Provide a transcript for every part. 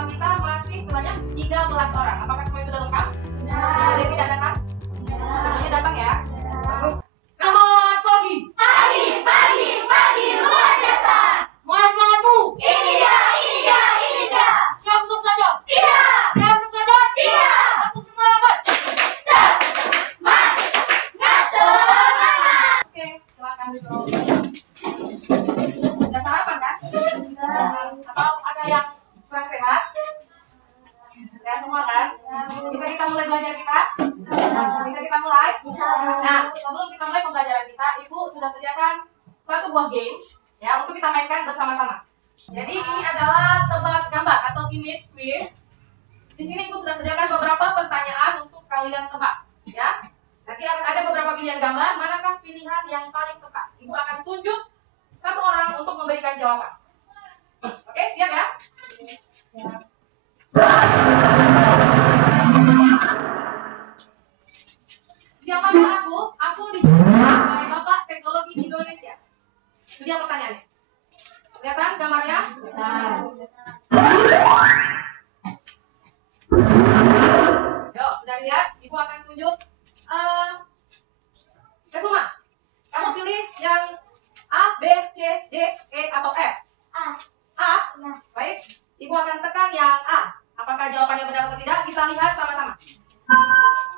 jamaah kita masih sebanyak 13 orang. Apakah semuanya sudah lengkap? Ada yang tidak datang? Semuanya datang ya? Bagus. Selamat pagi. Pagi luar biasa. Mana semangatmu? Ini dia. Siap untuk belajar? Tidak. Siap untuk belajar? Tidak. Untuk semangat. Semangat. Oke, silakan duduk. Sudah sarapan kan? Atau ada yang kurang sehat? Ya semua kan? Bisa kita mulai belajar kita? Bisa kita mulai? Nah, sebelum kita mulai pembelajaran kita, Ibu sudah sediakan satu buah game ya untuk kita mainkan bersama-sama. Jadi ini adalah tebak gambar atau image quiz. Di sini Ibu sudah sediakan beberapa pertanyaan untuk kalian tebak ya. Nanti akan ada beberapa pilihan gambar, manakah pilihan yang paling tepat? Ibu akan tunjuk satu orang untuk memberikan jawaban. Oke, siap ya? Siapakah aku? Aku dijuluki sebagai Bapak Teknologi Indonesia. Itu dia pertanyaannya. Kelihatan gambarnya? Yuk, sudah lihat? Ibu akan tunjuk Kesuma. Kamu pilih yang A, B, C, D, E, atau F? A? Baik. Ibu akan tekan yang A. Apakah jawabannya benar atau tidak? Kita lihat sama-sama.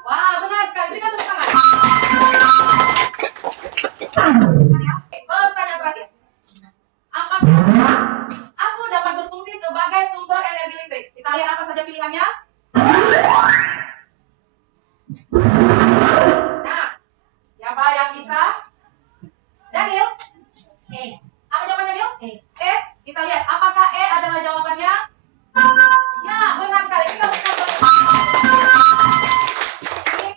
Wah, benar sekali. Berikan tepuk tangan. Pertanyaan terakhir. Apakah aku dapat berfungsi sebagai sumber energi listrik? Kita lihat apa saja pilihannya. Nah, siapa yang bisa? Daniel? Apa jawabannya, Daniel? E. Kita lihat apakah E adalah jawabannya? Ya, benar sekali. Kita bukan ini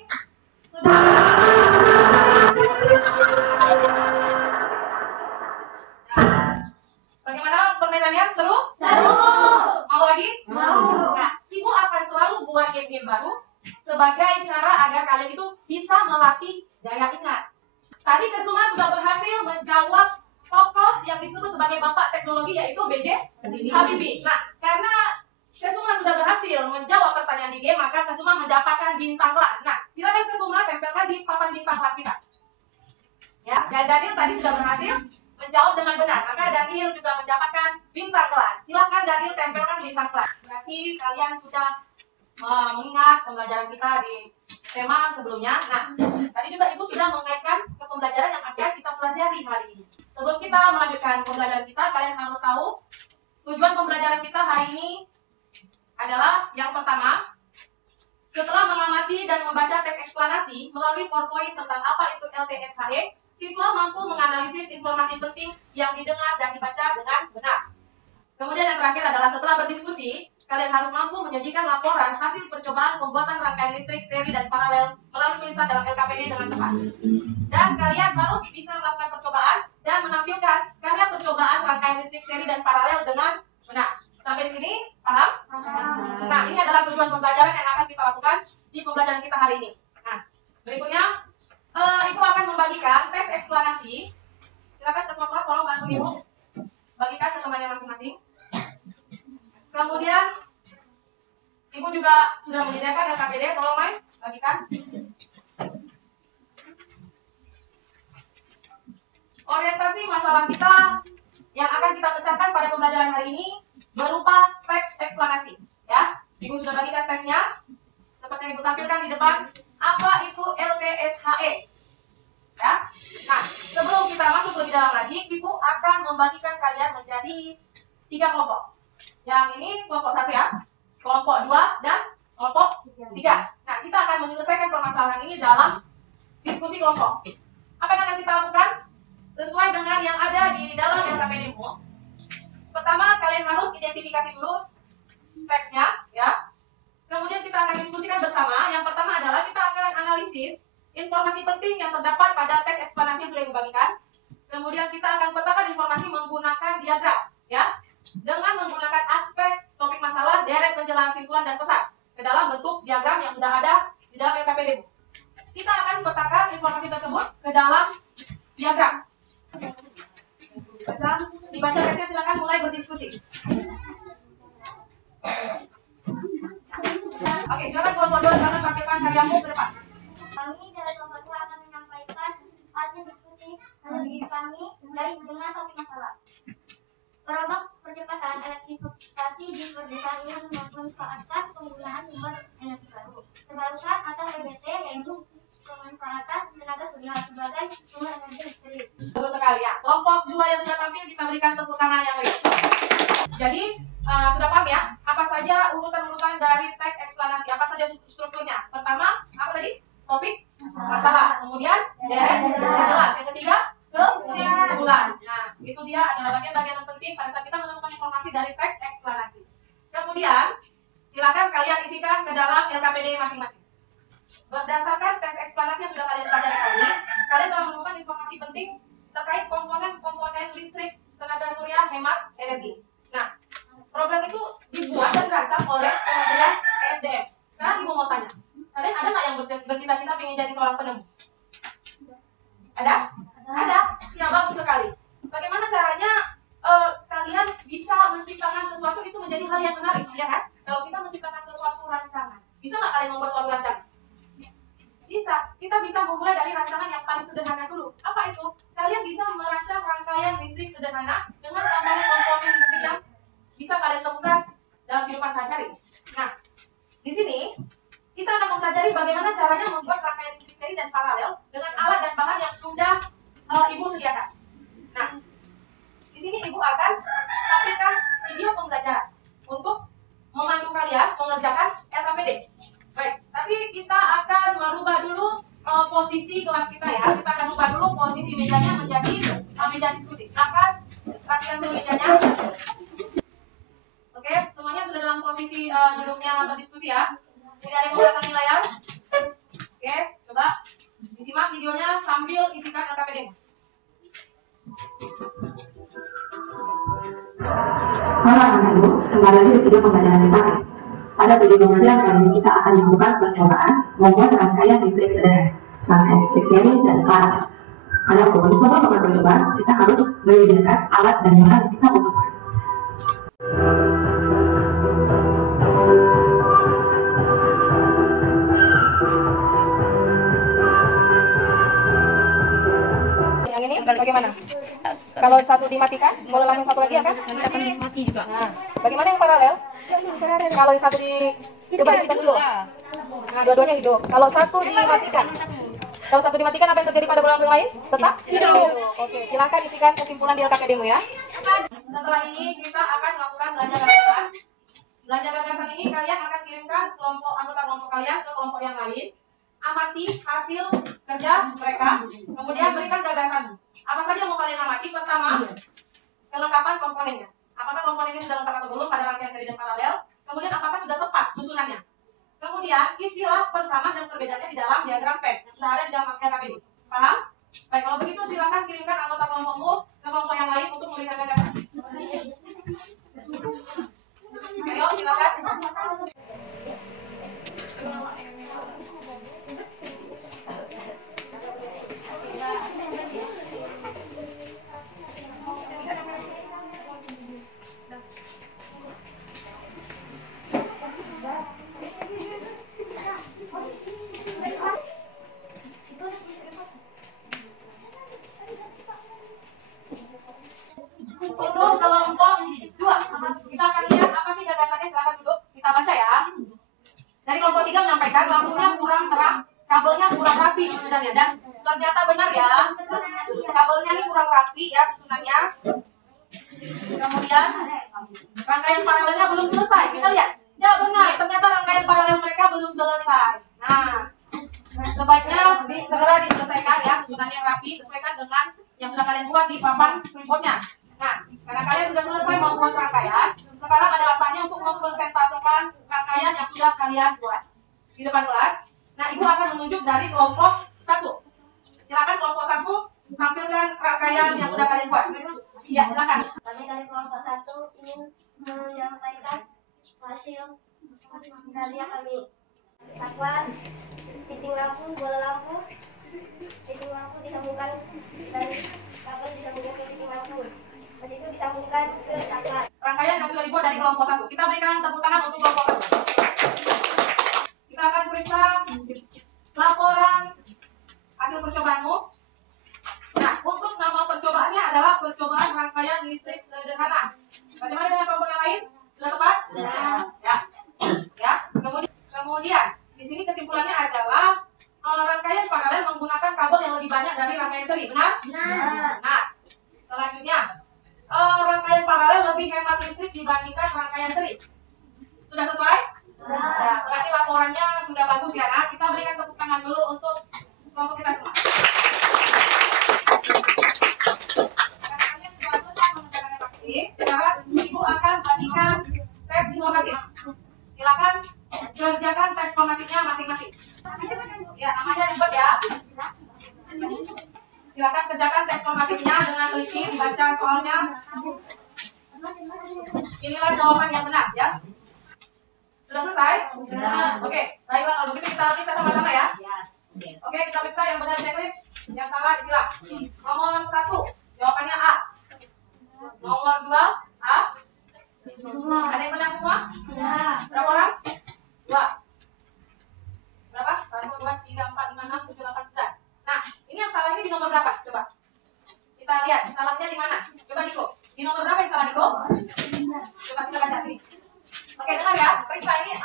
sudah. Nah, bagaimana permainannya? Seru? Mau lagi? Nah, Ibu akan selalu buat game-game baru sebagai cara agar kalian itu bisa melatih daya ingat. Tadi Kesuma sudah berhasil menjawab tokoh yang disebut sebagai Bapak Teknologi yaitu B.J. Habibie. Nah, karena Kesuma sudah berhasil menjawab pertanyaan di game, maka Kesuma mendapatkan bintang kelas. Nah, silakan Kesuma tempelkan di papan bintang kelas kita. Ya, dan Daniel tadi sudah berhasil menjawab dengan benar, maka Daniel juga mendapatkan bintang kelas. Silakan Daniel tempelkan bintang kelas. Berarti kalian sudah mengingat pembelajaran kita di tema sebelumnya. Nah, tadi juga Ibu sudah mengaitkan ke pembelajaran yang akan kita pelajari hari ini. Sebelum kita melanjutkan pembelajaran kita, kalian harus tahu tujuan pembelajaran kita hari ini adalah yang pertama, setelah mengamati dan membaca teks eksplanasi melalui PowerPoint tentang apa itu LTSHE, siswa mampu menganalisis informasi penting yang didengar dan dibaca dengan benar. Kemudian yang terakhir adalah setelah berdiskusi, kalian harus mampu menyajikan laporan hasil percobaan pembuatan rangkaian listrik seri dan paralel melalui tulisan dalam LKPD dengan tepat. Dan kalian harus bisa melakukan percobaan dan menampilkan karya percobaan rangkaian listrik seri dan paralel dengan benar. Sampai di sini, paham? Nah, ini adalah tujuan pembelajaran yang akan kita lakukan di pembelajaran kita hari ini. Nah, berikutnya, Ibu akan membagikan teks eksplanasi. Silakan ketua kelas tolong bantu Ibu bagikan ke temannya masing-masing. Kemudian, Ibu juga sudah menyediakan LKPD, tolong Mai, bagikan. Orientasi masalah kita yang akan kita pecahkan pada pembelajaran hari ini berupa teks eksplanasi. Ya, Ibu sudah bagikan teksnya. Seperti yang Ibu tampilkan di depan, apa itu LTSHE? Ya. Nah, sebelum kita masuk lebih dalam lagi, Ibu akan membagikan kalian menjadi 3 kelompok. Yang ini kelompok 1 ya, kelompok 2 dan kelompok 3. Nah, kita akan menyelesaikan permasalahan ini dalam diskusi kelompok. Apa yang akan kita lakukan? Sesuai dengan yang ada di dalam LKPD-mu. Pertama, kalian harus identifikasi dulu teksnya, ya. Kemudian kita akan diskusikan bersama. Yang pertama adalah kita akan analisis informasi penting yang terdapat pada teks eksplanasi yang sudah dibagikan. Kemudian kita akan petakan informasi menggunakan diagram, ya, dengan menggunakan aspek topik masalah, deret, penjelasan, kesimpulan, dan pesan ke dalam bentuk diagram yang sudah ada di dalam LKPD. Kita akan petakan informasi tersebut ke dalam diagram. Dibaca teksnya, silakan mulai berdiskusi. Oke, silakan kelompok 2 silakan tampilkan karyamu ke depan. Kami dari kelompok 2 akan menyampaikan hasil diskusi diri kami dari dengan topik masalah. Perabot percepatan elektrifikasi di pedesaan ini memanfaatkan penggunaan sumber energi baru terbarukan atau PBT, yaitu pemanfaatan tenaga surya sebagai sumber energi listrik. Bagus sekali ya. Kelompok 2 yang sudah tampil kita berikan tepuk tangan yang meriah. Jadi sudah paham ya apa saja urutan-urutan dari teks eksplanasi, apa saja strukturnya. Pertama apa tadi? Topik masalah. Kemudian jelas. Yang ketiga kesimpulan. Nah itu dia adalah bagian-bagian yang penting pada saat kita menemukan informasi dari teks eksplanasi. Kemudian silakan kalian isikan ke dalam LKPD masing-masing. Berdasarkan teks eksplanasi yang sudah kalian pelajari tadi, kalian telah menemukan informasi penting terkait komponen-komponen listrik tenaga surya hemat energi. Nah, program itu dibuat dan dirancang oleh Kementerian ESDM. Sekarang ibu mau tanya, kalian ada nggak yang bercita-cita ingin jadi seorang penemu? Ada? Ada? Ya bagus sekali. Bagaimana caranya kalian bisa menciptakan sesuatu itu menjadi hal yang menarik, ya kan? Kalau kita menciptakan sesuatu rancangan, bisa nggak kalian membuat suatu rancangan? Bisa. Kita bisa memulai dari rancangan yang paling sederhana dulu. Apa itu? Kalian bisa merancang rangkaian listrik sederhana dengan komponen-komponen listrik yang bisa kalian temukan dalam kehidupan sehari-hari. Nah, di sini kita akan mempelajari bagaimana caranya membuat rangkaian listrik seri dan paralel dengan alat dan bahan yang sudah ibu sediakan. Nah, di sini ibu akan tampilkan video pembelajaran untuk memandu kalian mengerjakan LKPD. Baik, tapi kita akan merubah dulu posisi kelas kita ya. Kita akan rubah dulu posisi mejanya menjadi meja diskusi. Silakan rapikan dulu mejanya. Oke, semuanya sudah dalam posisi duduknya berdiskusi ya. Tidak ada yang belakang layar. Oke, coba disimak videonya sambil isikan LKPD. Halo anak-anak, kembali lagi di video pembelajaran kita. Pada video pembelajaran kali ini kita akan melakukan percobaan membuat rangkaian listrik sederhana, rangkaian listrik seri dan paralel. Adapun sebelum melakukan percobaan, kita harus menyediakan alat dan bahan yang kita butuhkan. Yang ini bagaimana? Kalau satu dimatikan, boleh yang satu lagi akan mati juga. Nah, bagaimana yang paralel? Kalau yang satu coba hidupkan dulu. Nah, dua-duanya hidup. Kalau satu dimatikan, apa yang terjadi pada bola yang lain? Tetap hidup. Oke, silakan isikan kesimpulan di LKPD-mu ya. Setelah ini kita akan melakukan belanja gagasan. Belanja gagasan ini kalian akan kirimkan anggota kelompok kalian ke kelompok yang lain. Amati hasil kerja mereka, kemudian berikan gagasan. Apa saja yang mau kalian amati? Pertama, kelengkapan komponennya. Apakah komponennya sudah lengkap atau belum pada rangkaian seri dan paralel? Kemudian apakah sudah tepat susunannya? Kemudian isilah persamaan dan perbedaannya di dalam diagram Venn yang sudah ada di dalam LKPD. Paham? Baik, kalau begitu silakan kirimkan anggota kelompokmu ke kelompok yang lain untuk memberikan gagasan. Ayo, silakan. Untuk kelompok 2, kita akan lihat apa sih gagasannya. Silakan duduk, kita baca ya. Dari kelompok 3 menyampaikan lampunya kurang terang, kabelnya kurang rapi sebenarnya, dan ternyata benar ya. Kabelnya ini kurang rapi ya susunannya. Kemudian rangkaian paralelnya belum selesai. Kita lihat. Ya benar, ternyata rangkaian paralel mereka belum selesai. Nah, sebaiknya segera diselesaikan ya susunannya yang rapi, sesuaikan dengan yang sudah kalian buat di papan clipboardnya. Nah, karena kalian sudah selesai membuat rangkaian, sekarang adalah saatnya untuk mempresentasekan rangkaian yang sudah kalian buat di depan kelas. Nah, ibu akan menunjuk dari kelompok 1. Silakan kelompok 1 tampilkan rangkaian yang sudah kalian buat. Ya, silakan. Kami dari kelompok 1 ingin menyampaikan hasil karya kami. Saklar, titik lampu, bola lampu, titik lampu disambungkan dan kabel disambungkan ke titik lampu. Habis itu disambungkan ke saklar. Rangkaian yang sudah dibuat dari kelompok 1. Kita berikan tepuk tangan untuk kelompok 1. penggunaan rangkaian listrik sederhana. Bagaimana dengan kelompok yang lain? Sudah tepat? Ya. Ya. Kemudian di sini kesimpulannya adalah rangkaian paralel menggunakan kabel yang lebih banyak dari rangkaian seri. Benar? Nah, selanjutnya rangkaian paralel lebih hemat listrik dibandingkan rangkaian seri. Sudah sesuai? Ya, berarti laporannya sudah bagus ya. Nah, kita berikan tepuk tangan dulu untuk kelompok kita semua. Karena kalian sudah selesai mengerjakan yang pasti, sekarang Ibu akan bagikan tes informatif. Silakan kerjakan tes formatifnya masing-masing. Ya, namanya ribet ya. Silakan kerjakan tes formatifnya dengan teliti, baca soalnya. Inilah jawaban yang benar ya. Sudah selesai? Sudah. Oke, baiklah kalau begitu kita periksa sama-sama ya. Oke, kita periksa yang benar checklist, yang salah disilang. Nomor 1, jawabannya A. Nomor 2, A. Ada yang benar semua? Berapa orang? 2. Berapa? 1, 2, 3, 4, 5, 6, 7, 8, 9. Nah, ini yang salah ini di nomor berapa? Coba. Kita lihat salahnya di mana. Coba Diko. Di nomor berapa yang salah Diko? Coba kita baca ini. Oke, dengar ya. Periksa ini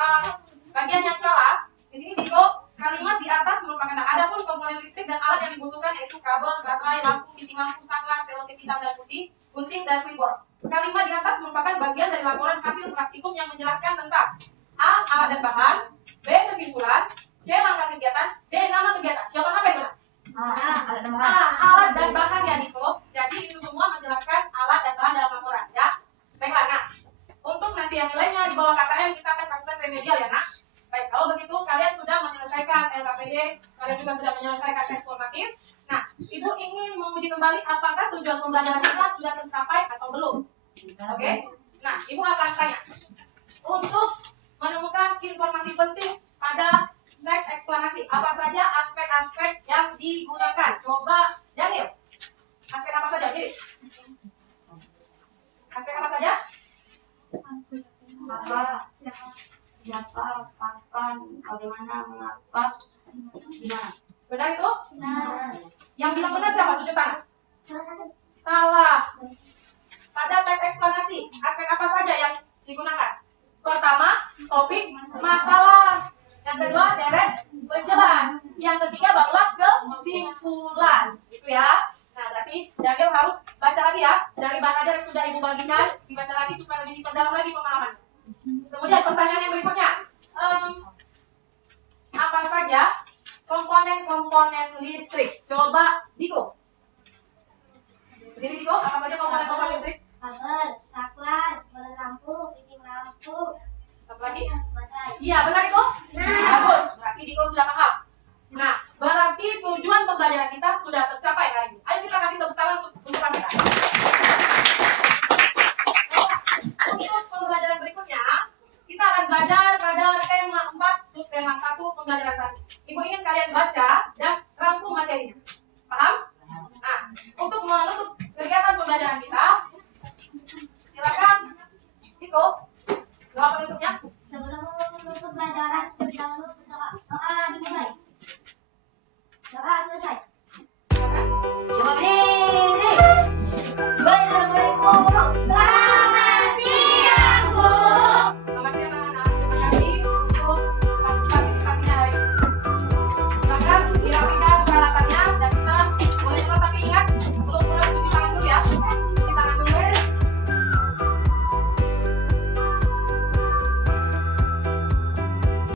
bagian yang salah. Di sini Diko, kalimat di atas merupakan adapun komponen listrik dan alat yang dibutuhkan yaitu kabel, baterai, lampu, pinting lampu, sangkar, selotip hitam dan putih, gunting dan freeboard. Kalimat di atas merupakan bagian dari laporan hasil praktikum yang menjelaskan tentang A. Alat dan bahan, B. Kesimpulan, C. Langkah kegiatan, D. Nama kegiatan. Jawaban apa yang benar? Alat dan bahan ya Diko. Jadi itu semua menjelaskan alat dan bahan dalam laporan ya. Baiklah, nah untuk nanti yang nilainya di bawah KKM kita akan lakukan remedial ya nak. Baik, kalau begitu kalian sudah menyelesaikan LKPD, kalian juga sudah menyelesaikan tes formatif. Nah, Ibu ingin menguji kembali apakah tujuan pembelajaran kita sudah tercapai atau belum. Oke? Nah, Ibu akan tanya untuk menemukan informasi penting pada teks eksplanasi. Apa saja aspek-aspek yang digunakan? Coba Daniel. Aspek apa saja? Jadi, aspek apa saja? Siapa, kapan, bagaimana, mengapa, gimana. Benar itu? Benar. Yang bilang benar siapa? Tunjuk tangan. Salah. Pada teks eksplanasi, aspek apa saja yang digunakan? Pertama, topik masalah. Yang kedua, deret penjelas. Yang ketiga, barulah kesimpulan. Gitu ya. Nah, berarti Daniel harus baca lagi ya. Dari bahan ajar yang sudah Ibu bagikan, dibaca lagi supaya lebih diperdalam lagi pemahaman. Kemudian pertanyaan yang berikutnya. Apa saja komponen-komponen listrik? Coba Diko. Jadi Diko, apa saja komponen-komponen listrik? Kabel, saklar, bola lampu, pinting lampu. Satu lagi? Baterai. Iya, benar itu? Bagus. Berarti Diko sudah paham. Nah, berarti tujuan pembelajaran kita sudah tercapai kali ini. Ayo kita kasih tepuk tangan untuk kita. Untuk pembelajaran berikutnya, kita akan belajar pada tema 4, subtema 1, pembelajaran 1. Ibu ingin kalian baca dan rangkum materinya. Paham? Nah, untuk menutup kegiatan pembelajaran kita, silakan Diko, doa penutupnya. Sebelum menutup pelajaran, jangan lupa berdoa.